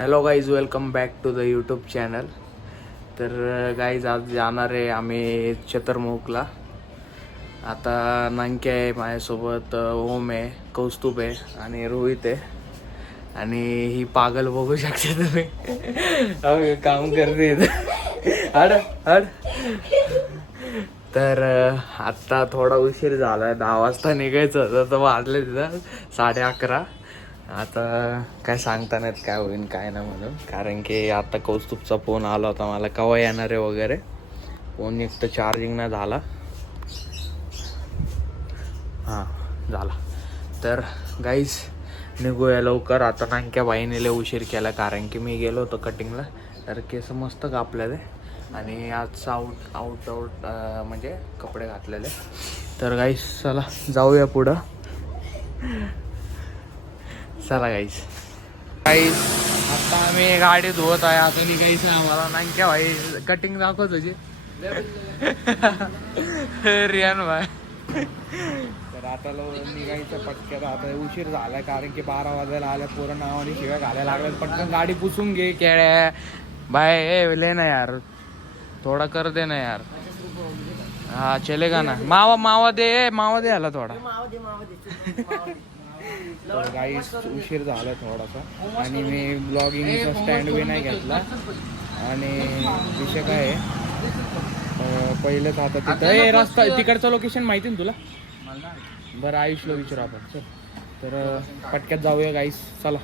Hello guys, welcome back to the YouTube channel. तर guys आज जाणार आहे आम्ही चतुर्मुखला. आता नांक्या आहे माझ्यासोबत, ओम आहे, कौस्तुभ आहे आणि रोहित आहे. आणि ही पागल बघू शकता तुम्ही काम करते हड हड. तर आत्ता थोडा उशीर झाला आहे, 10 वाजता निघायचं होतं तर वाजले तिथं 11:30. आता काय सांगता नाहीत काय होईल काय नाही म्हणून, कारण की आता कौस्तुभचा फोन आला होता मला केव्हा येणार आहे वगैरे. फोन एक तर चार्जिंग नाही झाला. हां झाला. तर गाईज निघूया लवकर. आता नांक्या बाईने लय उशीर केला, कारण की मी गेलो होतो कटिंगला तर केस मस्त कापलेले आणि आज आउट म्हणजे कपडे घातलेले. तर गाईज चला जाऊया पुढं. चला गाईज आता आम्ही गाडी धुवत आहे. आता निघायचं आम्हाला. नांक्या भाई कटिंग दाखवत होती रियान भाई. तर आता निघायचं पटक्यात. आता उशीर झालाय कारण की 12 वाजायला आल्या. पोरं नावाने शिव्या घालायला लागल्या. पटकन गाडी पुसून घे केळ्या बाय. ले ना यार, थोडा कर दे ना यार. हा चलेगा ना. मावा दे आला थोडा. तर गाईस उशीर झाला थोडासा आणि मी ब्लॉगिंगचा स्टँड बी नाही घेतला. आणि विषय काय आहे, पहिलंच आता तिथं रस्ता तिकडचं लोकेशन माहिती ना तुला? बरं आयुषला विचारू आपण. चल तर पटक्यात जाऊया गाईस, चला.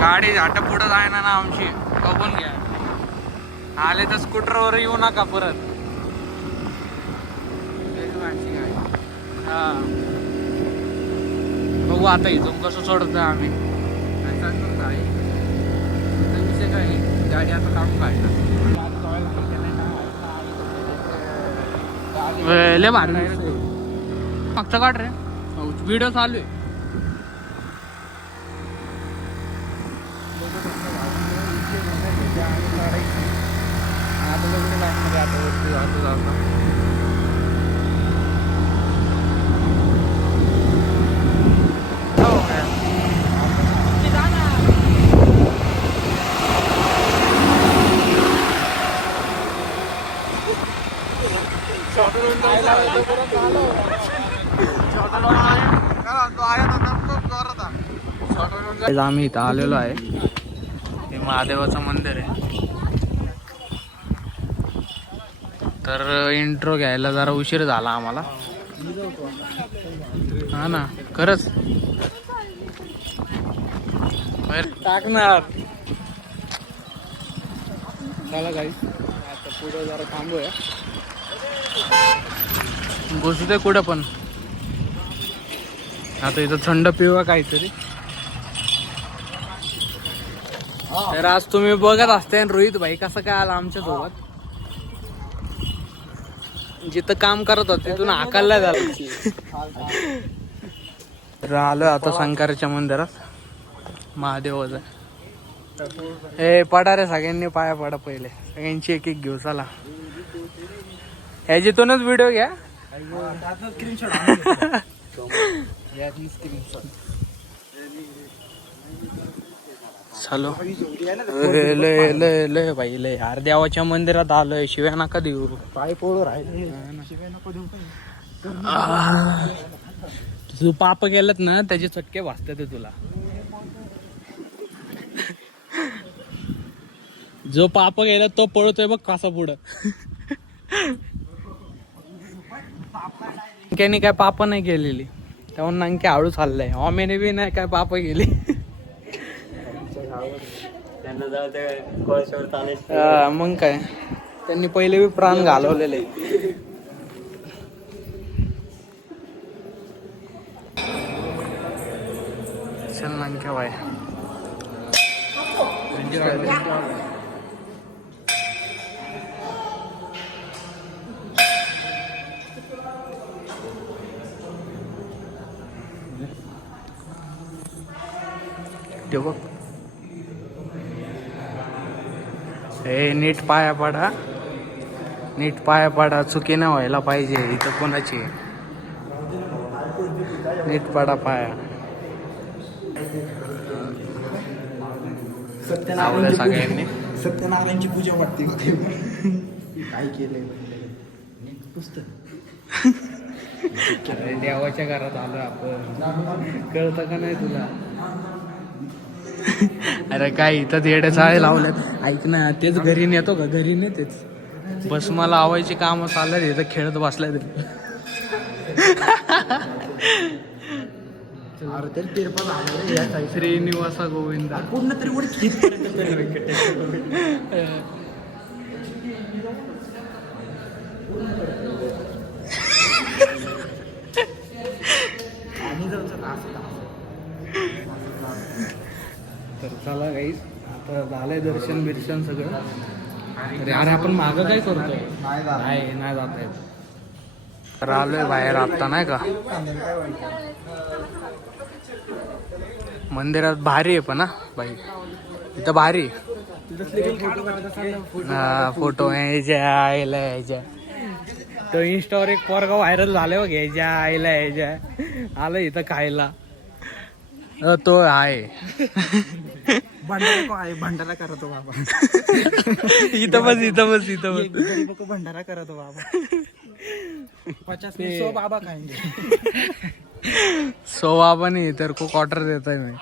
गाडी झाट पुढं जायना ना आमची, बघून घ्या. आले तर स्कूटरवर येऊ नका परत. हा बघू आता इथून कसं सोडत आम्ही. काय गाडी आता काढून काढणार. लय भारी मागचा काढ रे, व्हिडिओ चालू आहे. आम्ही इथं आलेलो आहे. हे महादेवाचं मंदिर आहे. तर इंट्रो घ्यायला जरा उशीर झाला आम्हाला. हा ना खरंच टाकणार. चला गाईस आता पुढे जरा थांबूया. घुसू दे कुठं पण. आता इथं थंड पिवा काहीतरी. तर आज तुम्ही बघत असते रोहित भाई कसं काय आला आमच्या सोबत. जिथं काम करत होते तिथून हाकालला झालं. तर आलो आता शंकराच्या मंदिरात. महादेवाचं हे पडा रे, सगळ्यांनी पाया पडा पहिले. सगळ्यांची एक एक घेऊ चला. ह्याच्यातूनच व्हिडिओ घ्या. चलो लय लय लय भाई लय यार. देवाच्या मंदिरात आलोय, शिव्या नका देऊ. पाय पोळू राहिले. तू पाप केलत ना त्याचे चटके वाचतात तुला. जो पाप गेला तो पळतोय बघ कसा पुढं. नांक्याने काय पाप नाही केलेली तेव्हा नांके हळू चाललंय. ऑमेने बी नाही काय पाप गेली. मग काय त्यांनी पहिले बी प्राण घालवलेले. चल नांक्या बाय. बघ हे नीट पाया पडा, नीट पाया पडा. चुकी नाही व्हायला पाहिजे इथं कोणाची. नीट पडा पाया. सगळ्यांनी सत्यनारायणची पूजा वाटते. काय केलंय पुस्तक. देवाच्या घरात आलो आपण, कळतं का नाही तुला. अरे काय इथं येड्या चाळे लावल्यात. ऐक ना, तेच घरी नेतो का? घरी नेतेच बस. मला आवायची कामं चालल्यात इथं, खेळत बसलाय ते. श्रीनिवासा गोविंदा पूर्ण तरी तर चला गाईस, आता झालंय दर्शन बिर्शन सगळं. अरे आपण मागं काय करतोय? नाही जात आहे. तर आलोय बाहेर आता नाही का. मंदिरात भारी आहे पण बाई, इथं भारी. फोटो यायच्या तो इंस्टावर एक पोरगा व्हायरल झाले बघ. यायच्या आलं इथं खायला. तो आहे भंडारा करतो बाबा. इथं बस भंडारा करतो बाबा. 50 में 100 बाबा खाएंगे. 100 बाबा नाही तर को क्वार्टर देत आहे मी.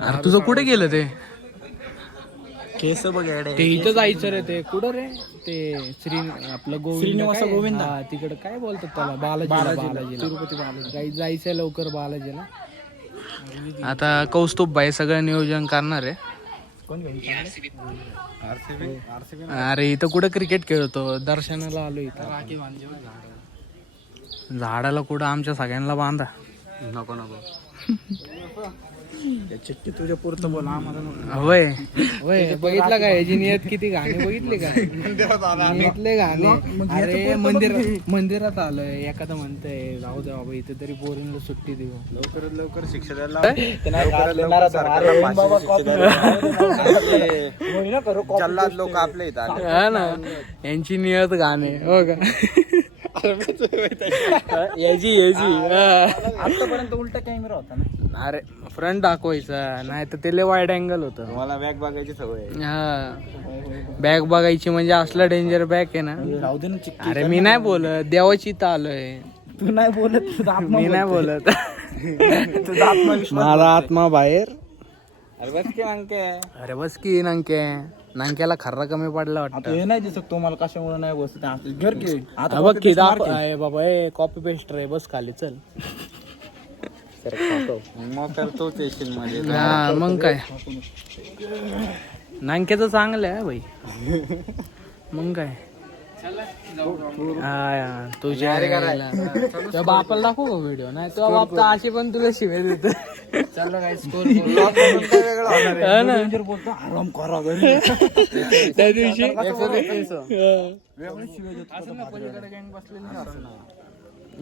अरे तुझं कुठे गेलं ते? केस बघायला ते इथं जायचं रे. ते कुठं रे ते आपलं श्रीनिवास गोविंद. तिकडं काय बोलतात त्याला? बालाजीला. तिरुपती बालाजी. काही जायचंय लवकर बालाजीला. आता कौस्तुभ भाई सगळं नियोजन करणार आहे. अरे इथं कुठं क्रिकेट खेळतो? दर्शनाला आलो इथं. झाडाला कुठं? आमच्या सगळ्यांना बांधा. नको चिठ्ठी तुझ्या पुरतं बोला आम्हाला. होय बघितलं का याची नियत किती घाणे बघितले का? नियतले घाणे. अरे मंदिरात आलोय. एखादं म्हणतंय जाऊ दे बाबा इथे तरी पोरींना सुट्टी देऊ. लवकरात लवकर शिक्षा लोक आपल्या इथं. हा ना, यांची नियत घाणे. हो का? याची आतापर्यंत उलटा कॅमेरा होता ना. अरे फ्रंट दाखवायचा, नाही तर ते वाईड अँगल होतं. मला बॅग बघायची सवय. हा बॅग बघायची म्हणजे असला डेंजर बॅग आहे ना. राहू दे ना. अरे मी नाही बोलत, देवाची इथं आलोय. तू नाही बोलत. मी नाही बोलत. मला आत्मा बाहेर. अरे बस की नांके. अरे बस की नांक्याला खर्रा कमी पडला वाटतं. हे नाही दिसत तुम्हाला कशामुळे नाही बसत. घर की आता बघ की बाबा कॉपी पेस्ट रे. बस खाली चल. मग करतो स्टेशन मध्ये. हा मग काय, नांक्याचं चांगलं आहे भाई. मग काय तुझ्या त्या बापाला दाखवू का व्हिडिओ? नाही तो बाप तर अशी पण तुला शिवाय देत. चाललं काय स्कोर त्या दिवशी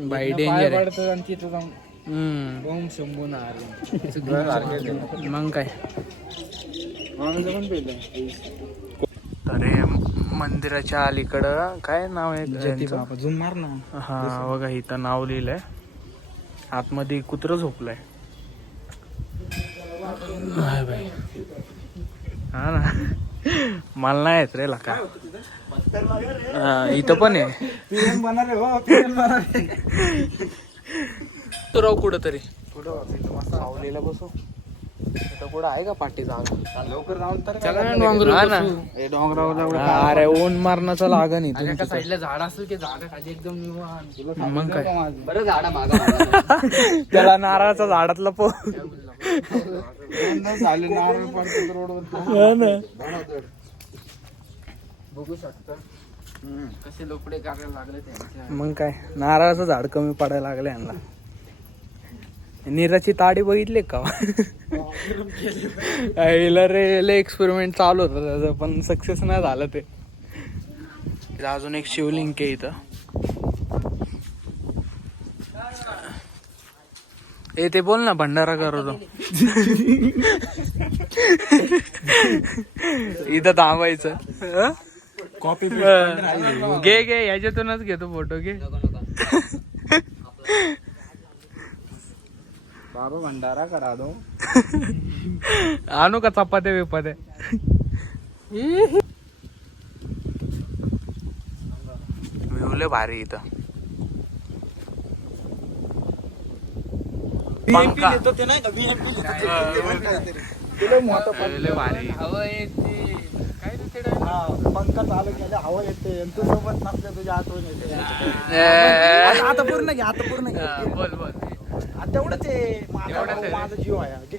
बाई डेंजर आहे. मग काय. तर मंदिराच्या अलीकडं काय नाव आहे? हा बघा इथं नाव लिहिलंय. आतमध्ये कुत्र झोपलंय. हा ना, मला नाही येत रे लका. इथं पण आहे तू राव कुठं तरी. सावलीला बसू. इथं कुठं आहे का पाठी जागा? लवकर जाऊन तर चला ना डोंगरावर हा बसू. हे डोंगरावर एवढं अरे ऊन मारण्याचं लागण इथून एका तिथं. साईडला झाड असेल की झाड खाली एकदम निवांत. मग काय बरं झाडा मागा त्याला नारळाच्या झाडातलं पो झाले नारळ पडतात रोडवर. हा ना. बघू शकता कसे लोकडे करायला लागले त्यांच्या. मग काय नारळाचं झाड कमी पडायला लागलं यांना. नीराची ताडी बघितली का? हिला रे एक्सपेरिमेंट चालू होतं त्याचं पण सक्सेस नाही झालं ते. अजून एक शिवलिंग आहे इथं. ते बोल ना भंडारा करतो. इथं थांबायचं. कॉपी घे याच्यातूनच घेतो फोटो घे. बाबा भंडारा करा दो. आणू का चपात्या बिपात्या? व्ह्यू लय भारी इथं. पंखा ते नाही का VIP लय भारी. पंखा चालू केला हवा येते आणि तू सोबत नसल्या तुझ्या आठवण येते. आता पूर्ण घे आता पूर्ण घे. बोल बोल. आता तेवढंच आहे माझा जीव आहे. घे.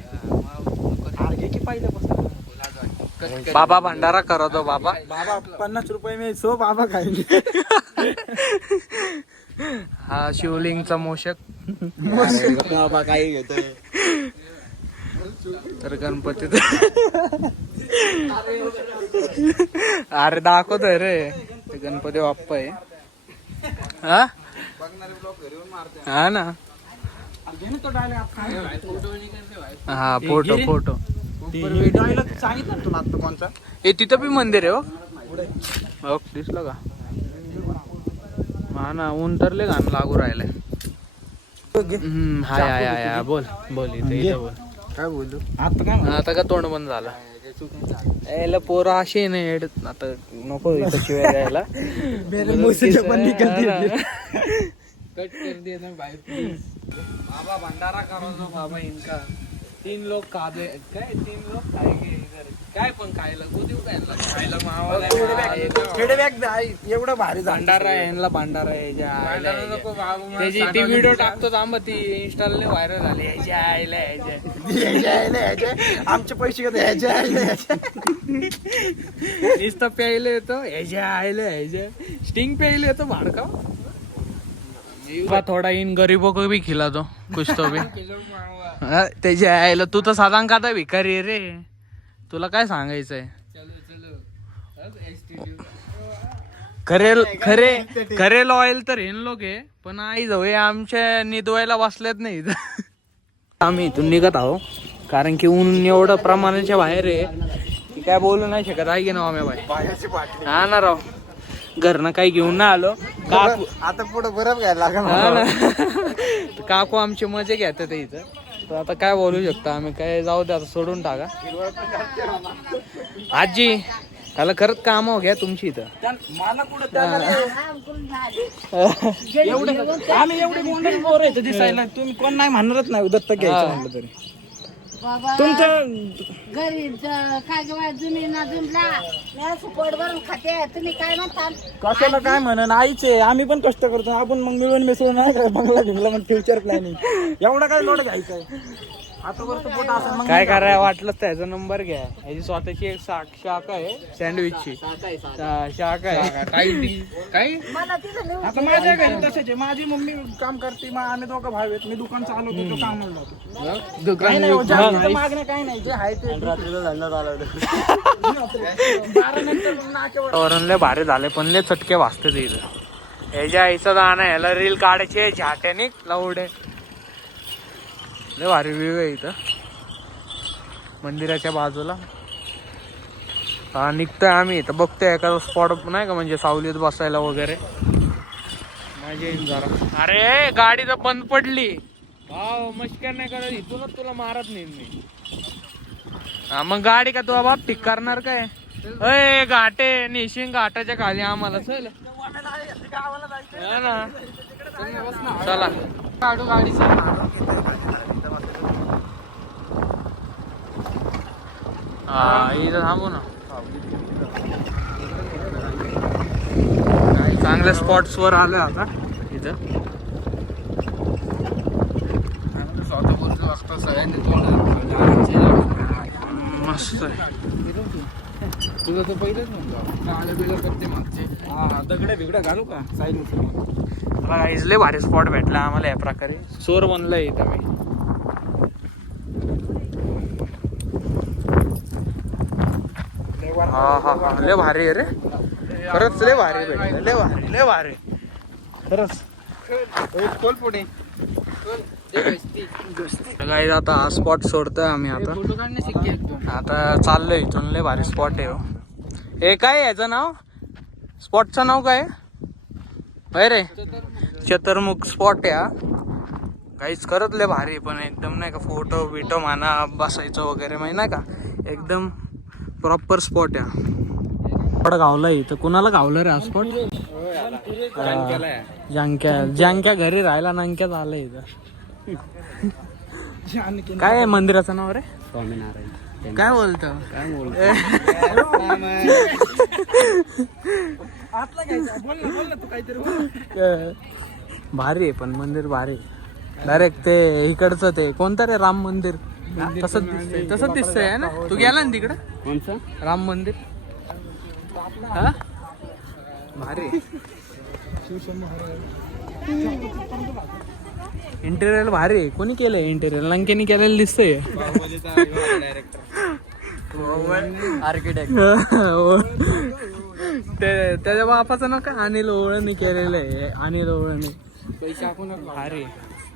घे की पहिल्यापासून. बाबा भंडारा करतो बाबा. बाबा 50 रुपये मी सो बाबा खाईल. हा शिवलिंगचा मोषक. बाबा काही घेत. तर गणपती अरे दाखवतोय रे ते गणपती बाप्पा आहे. हा हा ना. हा फोटो फोटो. डायलॉग सांगितलं ना तुला आता कोणचा. तिथं बी मंदिर आहे हो. दिसलं का? हा ना ऊन तर लय घाण लागू राहिलंय. हाय हाय हाय बोल बोल इथं बोल. काय बोलू आता काय आता का तोंड बंद झालं? याला पोरं असे नाही आता नको इथं शिवाय द्यायला. कट कर दे ना भाई प्लीज. बाबा भंडारा करो जो बाबा इनका 3 लोग खाते काय 3 लोग खाएंगे इधर काय पण खायला गोदीव खायला मावाला खेडेबॅग एवढं भारी भंडारा आहे यांना भंडारा आहे भांडारा नको बाबू मला त्याची ती सांगा. व्हिडिओ टाकतो थांब ती इंस्टाला व्हायरल झाली ह्याच्या आईला ह्याच्या आमचे पैसे घेतो ह्याच्या नुसतं प्यायला येतो ह्याच्या आईला ह्याच्या स्टिंग प्यायला येतो भाडका थोडा इन गरीबों को भी खिला दो कुछ तो भी. त्याच्या आईला तू तर साधारण खाता भिकारी आहे रे. तुला काय सांगायचंय? खरे लॉयल तर हे लोक आहे पण आई जवळ आमच्या निदवायला बसल्यात नाही. आम्ही इथून निघत आहो कारण की ऊन एवढं प्रमाणाच्या बाहेर आहे की काय बोलू नाही शकत आहे की ना आम्ही बाई. हा ना राव घरनं काही घेऊन ना आलो. काकू आता पुढे बरं घ्यायला हा ना. काकू आमची मजे घेतात इथं. तर आता काय बोलू शकतो आम्ही काय जाऊ दे आता सोडून टाका. आजी त्याला खरंच काम घ्या तुमची इथं. मला कुठं आम्ही एवढे मोंडे पोर आहे दिसायला तुम्ही कोण नाही म्हणणारच नाही दत्तक घ्यायचं म्हणलं तरी. तुमचं घरी काय गं जुनी ना जुनला पोट भरून खाते तुम्ही काय म्हणता. कशाला काय म्हणून आईचे आम्ही पण कष्ट करतो आपण मग मिळून मिसळून नाही काय बंगला घेतला मग फ्युचर प्लॅनिंग एवढा काय लोड घ्यायचंय. आता वरचं पोट असं मग काय करायला वाटलं त्याचा नंबर घ्या. याची स्वतःची एक शाखा आहे सँडविचची शाखा आहे. काय मला तिथं नेऊन आता माझ्या घरी तसंच आहे. माझी मम्मी काम करते मग आम्ही दोघं भाऊ आहेत. मी दुकान चालवतो तो कामाला जातो. काही नाही हो, जास्त मागणं काही नाही जे आहे ते 12 नंतर नाकेवर वरणले भारी झाले पण लय चटके वाजते ते इथं. ह्याच्या आईचं दाणं ह्याला रील काढायचे झाट्याने लावडे. लय भारी व्ह्यू आहे इथं मंदिराच्या बाजूला. निघतोय आम्ही इथं बघतोय एखादा स्पॉट नाही का म्हणजे सावलीत बसायला वगैरे मजा येईल जरा. अरे गाडी तर बंद पडली. भाव मस्कर नाही करत इथूनच तुला मारत नाही मी. हा मग गाडी का तुला बाप ठीक करणार काय? अय घाटे निशिंग घाटाच्या खाली आम्हाला चल. हा ना चला काढू गाडीचा. हा इथं थांबू ना. चांगल्या स्पॉट्स वर आलं आता इथं. स्वतः बोलतो वाजता सगळ्यांनी मस्त आहे. तुझं तर पहिलेच म्हणतो आलं बिलं करते मागचे. हा दगड बिगड घालू का साईड मला इजले भारी स्पॉट भेटला आम्हाला या प्रकारे. चोर बनलंय इथं मी. हा हा हा लय भारी आहे रे खरंच. लय भारी भेटलं. लय भारी लय भारी खरंच. खोल पुढे. गाईज आता हा स्पॉट सोडतोय आम्ही आता. फोटो काढणे शिक्के एकदम. आता चाललोय इथून. लय भारी स्पॉट आहे हो. हे काय याचं नाव? स्पॉटचं नाव काय आहे रे? चतुर्मुख स्पॉट आहे हा. काहीच करत लय भारी आहे पण एकदम नाही का. फोटो बिटो म्हणा बसायचं वगैरे माहिती नाही का. एकदम प्रॉपर स्पॉट आहे. गावला इथं. कुणाला गावलं रे हा स्पॉट? जांक्या घरी राहायला नांक्यात आलं इथं. काय आहे मंदिराचं नाव रे? स्वामीनारायण. काय बोलतो? काय बोलतो? बोल ना तू काहीतरी. भारी आहे पण मंदिर भारी. डायरेक्ट ते इकडचं ते कोणतं रे राम मंदिर तसंच दिसतंय ना. तू गेला ना तिकडं? कोणचं? राम मंदिर. हा भारी. इंटेरियर भारी आहे. कोणी केलंय इंटेरियर? लंकेनी केलेलं दिसतंय. आर्किटेक्ट. त्याच्या बापाचं ना का अनिल ओवळणी केलेलं आहे. अनिल ओवळणी. पैसे आपण भारी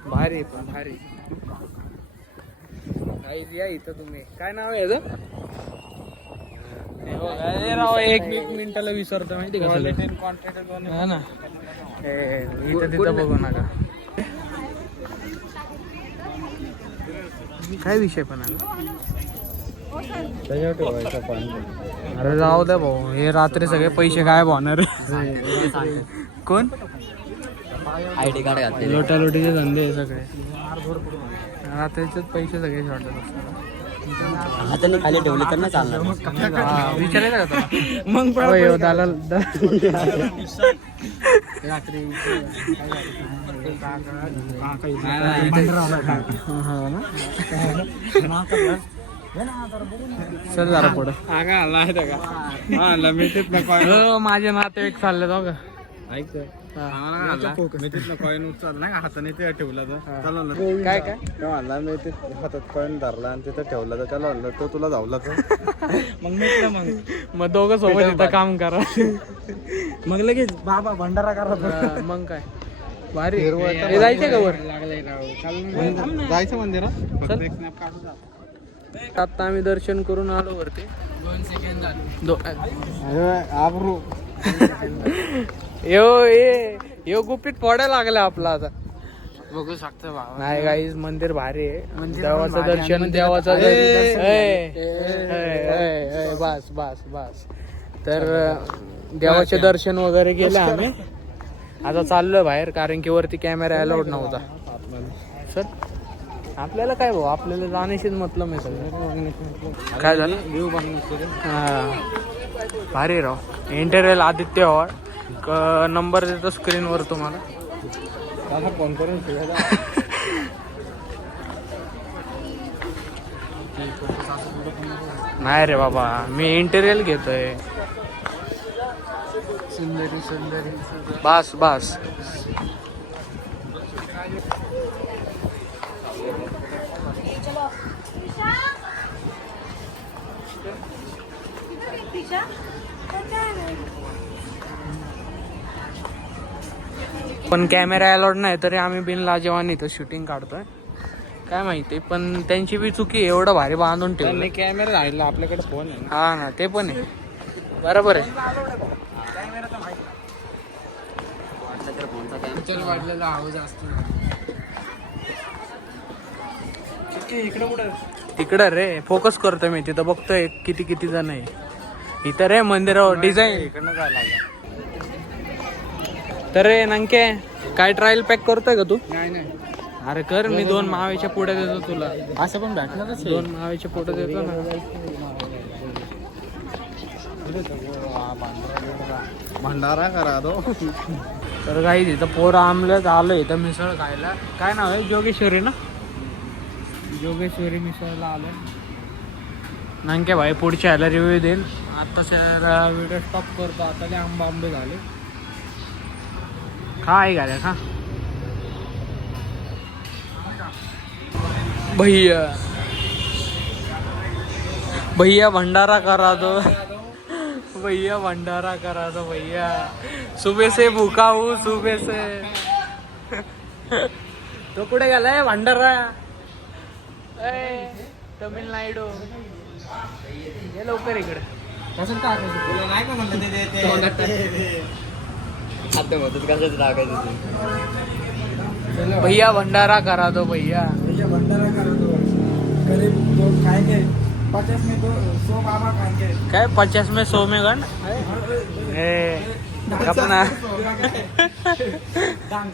भारी पण भारी. या इथं तुम्ही. काय नाव आहे याचं? राव एक मिनिटाला विसरतो माहिती का. हा ना इथं तिथं बघू नका. काय विषय पण आहे. अरे जाऊ द्या भाऊ. हे रात्री सगळे पैसे गायब होणार. कोण? आयडी कार्ड घातले. लोटालोटीचे धंदे आहे सगळे. रात्रीचेच पैसे सगळे शॉर्ट असतात. हाताने खाली ठेवले तर नाही चालणार. विचारायचं का तुला? मग दालाल रात्री चल जरा पुढं. माझे नातेवाईक चालले जाऊ का? कॉईन उचल नाही हाताने ते ठेवला तर काय काय म्हणला मी ते हातात कॉईन धरला आणि तिथं ठेवला तर त्याला म्हणलं तो तुला धावला तर मग म्हटलं मग दोघं सोबत इथं काम करा. मग लगेच बाबा भंडारा करा. मग काय भारी. हे जायचं का वर? जायचं मंदिरात. आता आम्ही दर्शन करून आलो वरती. 2 सेकंद झाले. आबरू यो गुपित फोडायला लागला आपला आता. बघू शकतो बाबा. नाही गाईज मंदिर भारी आहे. मंदिर देवाचं पण भारी दर्शन आहे. देवाचं ए, बस बस बस. तर देवाचे दर्शन वगैरे केले आम्ही. आता चाललोय बाहेर कारण की वरती कॅमेरा अलाउड नव्हता. सर आपल्याला काय भाऊ आपल्याला जाण्याशीच मतलब आहे सगळं. काय झालं? व्ह्यू बघण्याचं. हा भारी राव. इंटेरियल आदित्य हॉल. नंबर देतो स्क्रीनवर तुम्हाला. फोन करून नाही रे बाबा मी इंटेरियल घेतोय. सुंदरी सुंदरी. बस बस. पण कॅमेरा अलाउड नाही तरी आम्ही बिन लाजेवानी इथं शूटिंग काढतोय. काय माहिती पण त्यांची बी चुकी आहे. एवढं भारी बांधून ठेवलं. कॅमेरा राहिला आपल्याकडे फोन आहे. हा ना ते पण आहे. बरोबर आहे. चल वाढलेला आवाज असतो. तिकडं रे फोकस करतोय मी. तिथं बघतोय किती किती जण आहे. इथं रे मंदिरावर डिझाईन. तर रे नंके काय ट्रायल पॅक करतोय का तू? नाही नाही अरे कर. मी 2 महावेच्या पुढे देतो तुला. असं पण भेटणारच. 2 महावेच्या पुढे देतो ना. भंडारा करा दो. तर काही तिथं पोरं आमल्यात आलो इथं मिसळ खायला. काय नाव आहे? जोगेश्वरी ना? जोगेश्वरी मिसळला आलो. नांके भाई पुढच्या ह्याला रिव्ह्यू देईल. आता व्हिडिओ स्टॉप करतो. आता ते आंबे झाले. काय घाल्या खा भैया भैया भंडारा करा दो. भैया भंडारा करा दो भैया. सुबह से भूखा हूँ सुबह से. तो कुठे गेलाय भंडारा? तमिळनाडू. ये लवकर इकडे. कसं टाकायचं तुला नाही का म्हणलं कसं टाकायचं भैया भंडारा करा दो भैया. भैया भंडारा करा दो. गरीब लोग खाएंगे 50 में 100 बाबा खाएंगे. काय 50 में 100 में गण ए गप ना. डांग